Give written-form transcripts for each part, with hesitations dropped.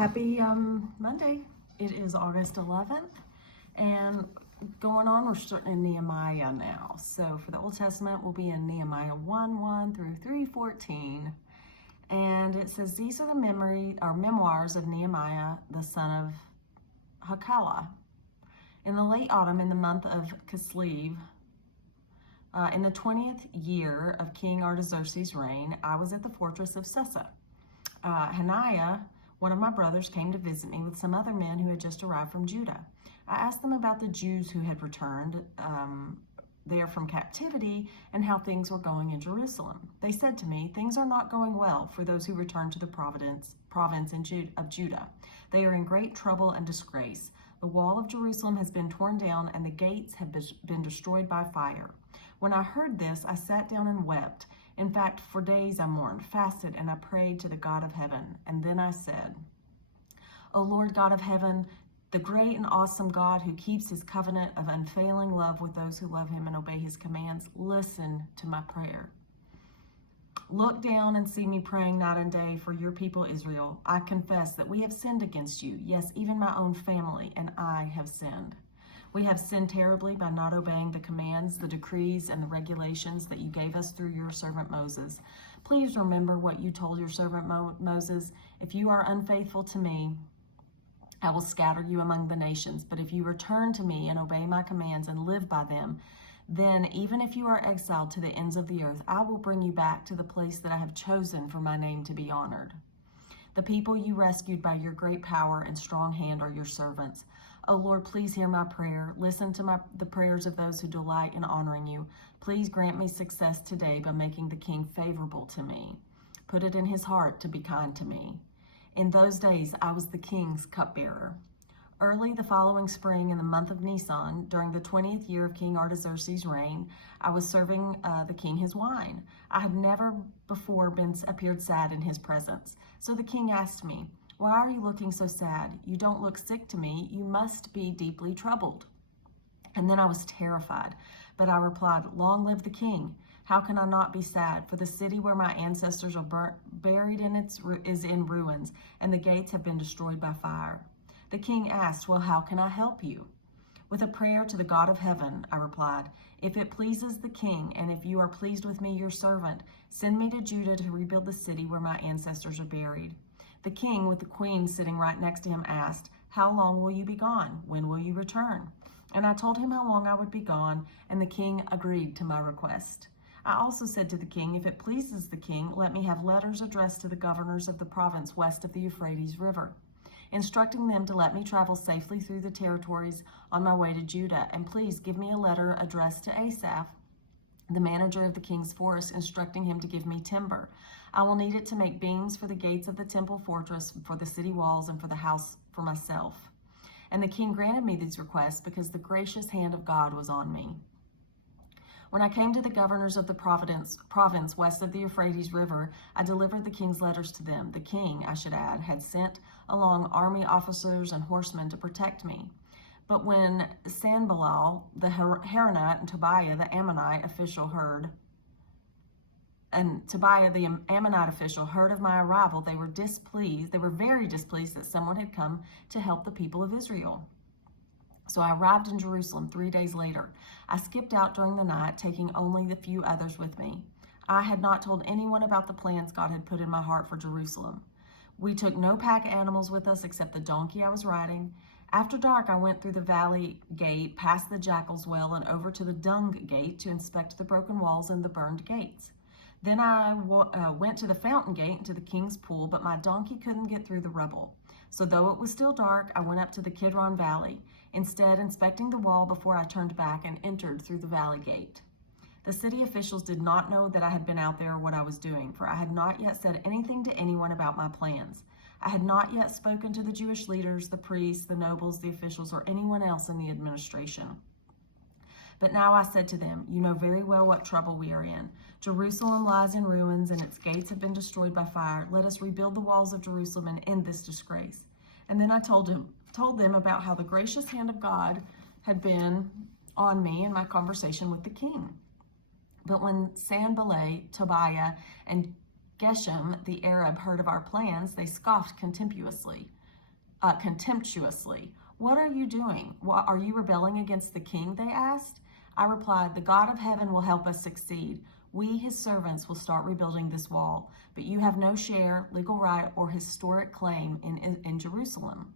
Happy Monday. It is August 11th, and going on, we're starting in Nehemiah now. So for the Old Testament, we'll be in Nehemiah 1:1 through 3:14. And it says, these are the memoirs of Nehemiah, the son of Hakaliah. In the late autumn, in the month of Kislev, in the 20th year of King Artaxerxes' reign, I was at the fortress of Susa. Hananiah, one of my brothers, came to visit me with some other men who had just arrived from Judah. I asked them about the Jews who had returned there from captivity and how things were going in Jerusalem. They said to me, things are not going well for those who returned to the province of Judah. They are in great trouble and disgrace. The wall of Jerusalem has been torn down and the gates have been destroyed by fire. When I heard this, I sat down and wept. In fact, for days I mourned, fasted, and I prayed to the God of heaven. And then I said, O Lord God of heaven, the great and awesome God who keeps his covenant of unfailing love with those who love him and obey his commands, listen to my prayer. Look down and see me praying night and day for your people Israel. I confess that we have sinned against you. Yes, even my own family and I have sinned. We have sinned terribly by not obeying the commands, the decrees, and the regulations that you gave us through your servant Moses. Please remember what you told your servant Moses. If you are unfaithful to me, I will scatter you among the nations. But if you return to me and obey my commands and live by them, then even if you are exiled to the ends of the earth, I will bring you back to the place that I have chosen for my name to be honored. The people you rescued by your great power and strong hand are your servants. O Lord, please hear my prayer. Listen to the prayers of those who delight in honoring you. Please grant me success today by making the king favorable to me. Put it in his heart to be kind to me. In those days, I was the king's cupbearer. Early the following spring, in the month of Nisan, during the 20th year of King Artaxerxes' reign, I was serving the king his wine. I had never before appeared sad in his presence. So the king asked me, why are you looking so sad? You don't look sick to me. You must be deeply troubled. And then I was terrified, but I replied, long live the king. How can I not be sad? For the city where my ancestors are buried is in ruins, and the gates have been destroyed by fire. The king asked, well, how can I help you? With a prayer to the God of heaven, I replied, if it pleases the king, and if you are pleased with me, your servant, send me to Judah to rebuild the city where my ancestors are buried. The king, with the queen sitting right next to him, asked, how long will you be gone? When will you return? And I told him how long I would be gone, and the king agreed to my request. I also said to the king, if it pleases the king, let me have letters addressed to the governors of the province west of the Euphrates River, instructing them to let me travel safely through the territories on my way to Judah. And please give me a letter addressed to Asaph, the manager of the king's forest, instructing him to give me timber. I will need it to make beams for the gates of the temple fortress, for the city walls, and for the house for myself. And the king granted me these requests because the gracious hand of God was on me. When I came to the governors of the province west of the Euphrates River, I delivered the king's letters to them. The king, I should add, had sent along army officers and horsemen to protect me. But when Sanballat, the Horonite, and Tobiah, the Ammonite official, heard of my arrival, they were displeased. They were very displeased that someone had come to help the people of Israel. So I arrived in Jerusalem 3 days later. I skipped out during the night, taking only the few others with me. I had not told anyone about the plans God had put in my heart for Jerusalem. We took no pack animals with us except the donkey I was riding. After dark, I went through the valley gate, past the jackal's well, and over to the dung gate to inspect the broken walls and the burned gates. Then I went to the fountain gate and to the king's pool, but my donkey couldn't get through the rubble. So though it was still dark, I went up to the Kidron Valley, instead inspecting the wall before I turned back and entered through the valley gate. The city officials did not know that I had been out there or what I was doing, for I had not yet said anything to anyone about my plans. I had not yet spoken to the Jewish leaders, the priests, the nobles, the officials, or anyone else in the administration. But now I said to them, you know very well what trouble we are in. Jerusalem lies in ruins, and its gates have been destroyed by fire. Let us rebuild the walls of Jerusalem and end this disgrace. And then I told them about how the gracious hand of God had been on me in my conversation with the king. But when Sanballat, Tobiah, and Geshem the Arab heard of our plans, they scoffed contemptuously. contemptuously. What are you doing? Are you rebelling against the king? They asked. I replied, the God of heaven will help us succeed. We, his servants, will start rebuilding this wall, but you have no share, legal right, or historic claim in Jerusalem.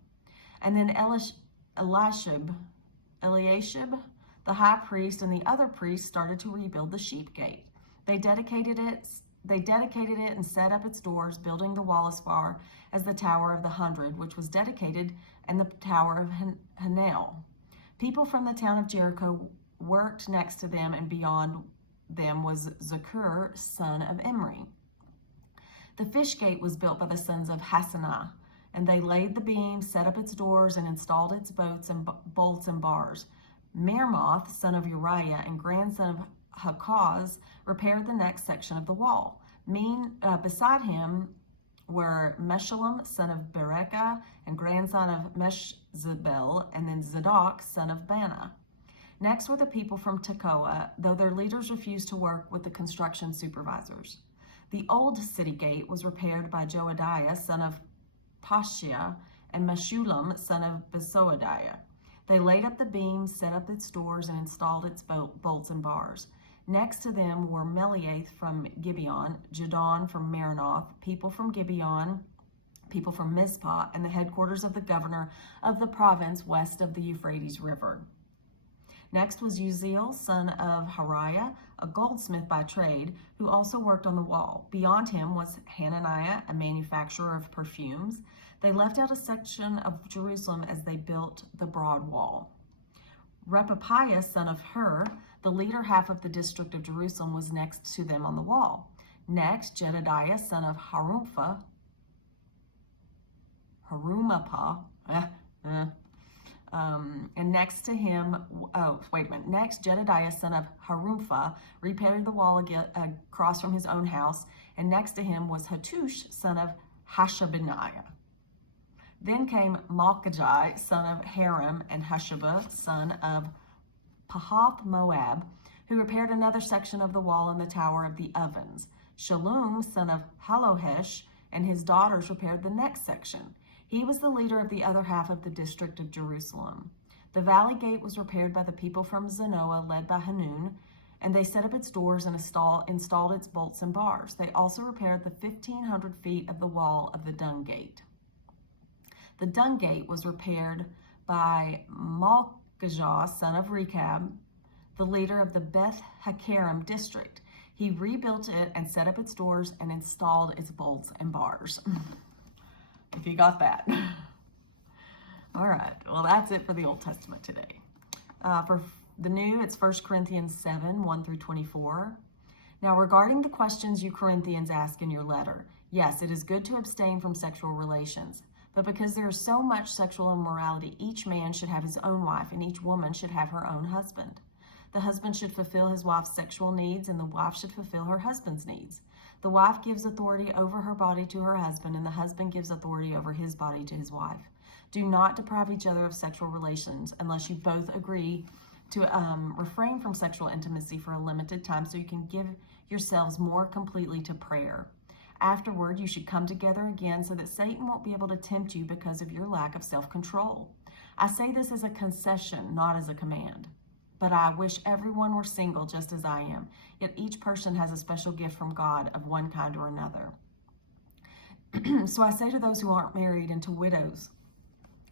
And then Eliashib, the high priest, and the other priests started to rebuild the sheep gate. They dedicated it and set up its doors, building the wall as far as the Tower of the 100, which was dedicated, and the Tower of Hanel. People from the town of Jericho worked next to them, and beyond them was Zakur, son of Imri. The fish gate was built by the sons of Hassanah, and they laid the beams, set up its doors, and installed its bolts and bars. Meremoth, son of Uriah and grandson of Hakaz, repaired the next section of the wall. Beside him were Meshullam, son of Berekah, and grandson of Meshzabel, and then Zadok, son of Bana. Next were the people from Tekoa, though their leaders refused to work with the construction supervisors. The old city gate was repaired by Joadiah, son of Pashiah, and Meshullam, son of Besoadiah. They laid up the beams, set up its doors, and installed its bolts and bars. Next to them were Meliath from Gibeon, Jadon from Meronoth, people from Gibeon, people from Mizpah, and the headquarters of the governor of the province west of the Euphrates River. Next was Uzziel, son of Hariah, a goldsmith by trade, who also worked on the wall. Beyond him was Hananiah, a manufacturer of perfumes. They left out a section of Jerusalem as they built the broad wall. Repapiah, son of Hur, the leader half of the district of Jerusalem, was next to them on the wall. Next, Jedediah, son of Harumapah, and next to him, next Jedediah, son of Harumapah, repaired the wall across from his own house, and next to him was Hattush, son of Hashabniah. Then came Malchijah, son of Haram, and Hushaba, son of Pahath Moab, who repaired another section of the wall and the Tower of the Ovens. Shallum, son of Halohesh, and his daughters repaired the next section. He was the leader of the other half of the district of Jerusalem. The valley gate was repaired by the people from Zanoah, led by Hanun, and they set up its doors and installed its bolts and bars. They also repaired the 1,500 feet of the wall of the dung gate. The dung gate was repaired by Malchijah, son of Rechab, the leader of the Beth Hakerem district. He rebuilt it and set up its doors and installed its bolts and bars. If you got that. All right, well, that's it for the Old Testament today. For the New, it's 1 Corinthians 7, 1 through 24. Now, regarding the questions you Corinthians ask in your letter, yes, it is good to abstain from sexual relations. But because there is so much sexual immorality, each man should have his own wife, and each woman should have her own husband. The husband should fulfill his wife's sexual needs, and the wife should fulfill her husband's needs. The wife gives authority over her body to her husband, and the husband gives authority over his body to his wife. Do not deprive each other of sexual relations unless you both agree to refrain from sexual intimacy for a limited time so you can give yourselves more completely to prayer. Afterward, you should come together again so that Satan won't be able to tempt you because of your lack of self-control. I say this as a concession, not as a command. But I wish everyone were single just as I am. Yet each person has a special gift from God of one kind or another. So I say to those who aren't married and to widows,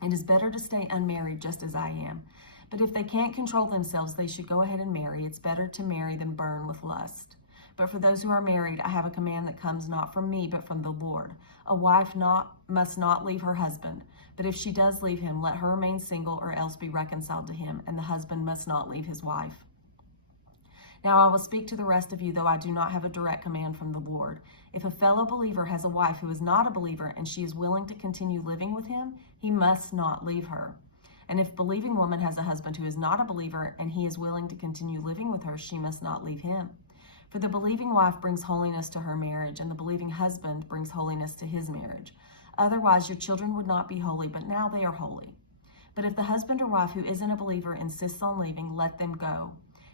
it is better to stay unmarried just as I am. But if they can't control themselves, they should go ahead and marry. It's better to marry than burn with lust. But for those who are married, I have a command that comes not from me, but from the Lord. A wife must not leave her husband. But if she does leave him, let her remain single or else be reconciled to him, and the husband must not leave his wife. Now I will speak to the rest of you, though I do not have a direct command from the Lord. If a fellow believer has a wife who is not a believer and she is willing to continue living with him, he must not leave her. And if a believing woman has a husband who is not a believer and he is willing to continue living with her, she must not leave him. For the believing wife brings holiness to her marriage, and the believing husband brings holiness to his marriage. Otherwise, your children would not be holy, but now they are holy. But if the husband or wife who isn't a believer insists on leaving, let them go.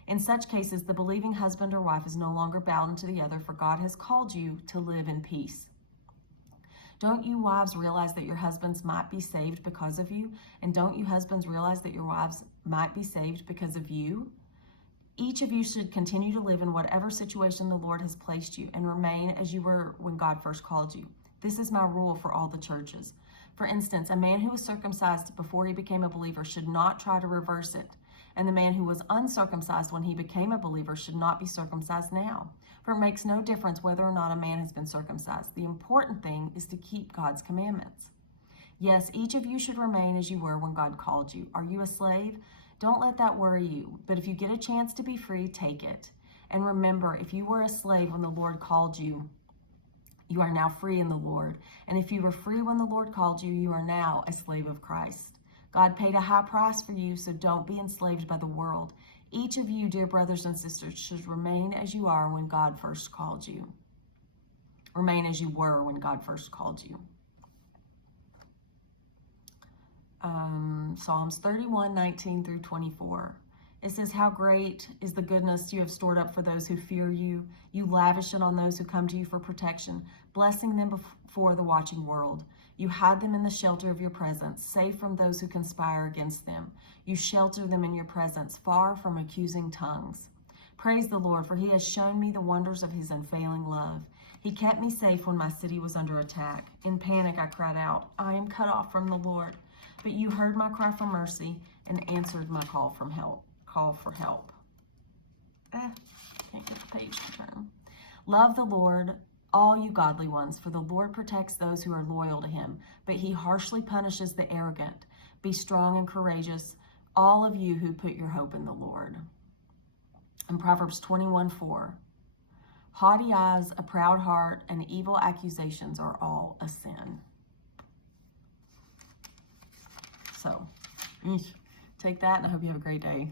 In such cases, the believing husband or wife is no longer bound to the other, for God has called you to live in peace. Don't you wives realize that your husbands might be saved because of you? And don't you husbands realize that your wives might be saved because of you? Each of you should continue to live in whatever situation the Lord has placed you and remain as you were when God first called you. This is my rule for all the churches. For instance, a man who was circumcised before he became a believer should not try to reverse it. And the man who was uncircumcised when he became a believer should not be circumcised now. For it makes no difference whether or not a man has been circumcised. The important thing is to keep God's commandments. Yes, each of you should remain as you were when God called you. Are you a slave? Don't let that worry you. But if you get a chance to be free, take it. And remember, if you were a slave when the Lord called you, you are now free in the Lord. And if you were free when the Lord called you, you are now a slave of Christ. God paid a high price for you, so don't be enslaved by the world. Each of you, dear brothers and sisters, should remain as you are when God first called you. Remain as you were when God first called you. Psalms 31, 19 through 24. It says, how great is the goodness you have stored up for those who fear you. You lavish it on those who come to you for protection, blessing them before the watching world. You hide them in the shelter of your presence, safe from those who conspire against them. You shelter them in your presence, far from accusing tongues. Praise the Lord, for he has shown me the wonders of his unfailing love. He kept me safe when my city was under attack. In panic, I cried out, I am cut off from the Lord. But you heard my cry for mercy and answered my call for help. Can't get the page to turn. Love the Lord, all you godly ones, for the Lord protects those who are loyal to him, but he harshly punishes the arrogant. Be strong and courageous, all of you who put your hope in the Lord. And Proverbs 21:4. Haughty eyes, a proud heart, and evil accusations are all a sin. So, take that, and I hope you have a great day.